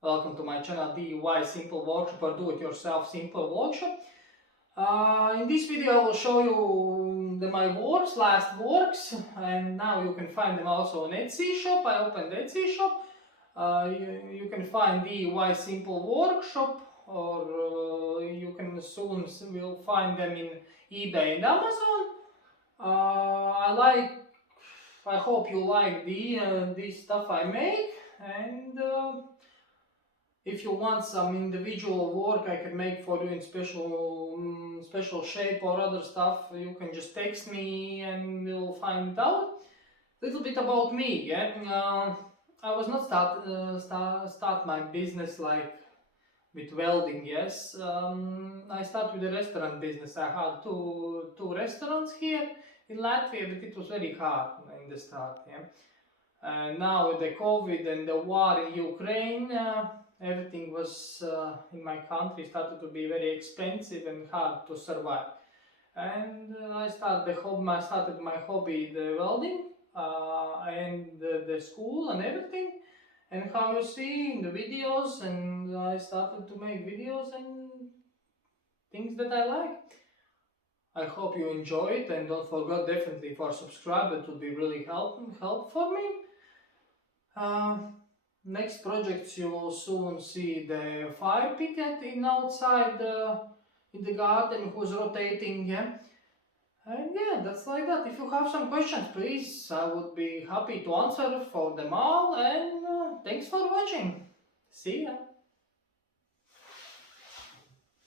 Welcome to my channel DIY Simple Workshop or Do-It-Yourself Simple Workshop. In this video I will show you my last works, and now you can find them also on Etsy shop. I opened Etsy shop. You can find DIY Simple Workshop, or you can soon will find them in eBay and Amazon. I hope you like this stuff I make, and if you want some individual work I can make for you in special shape or other stuff, you can just text me and we'll find out. Little bit about me. Yeah? I was not start my business like with welding. Yes, I started with a restaurant business. I had two restaurants here in Latvia, but it was very hard in the start. Yeah. Now with the COVID and the war in Ukraine, everything was in my country started to be very expensive and hard to survive. And I started my hobby, the welding, and the school and everything. And how you see in the videos, and I started to make videos and things that I like. I hope you enjoy it, and don't forget definitely for subscribe. It will be really help for me. Next projects you will soon see the fire picket in outside in the garden who's rotating. Yeah. And yeah, that's like that. If you have some questions, please, I would be happy to answer for them all. And thanks for watching. See ya.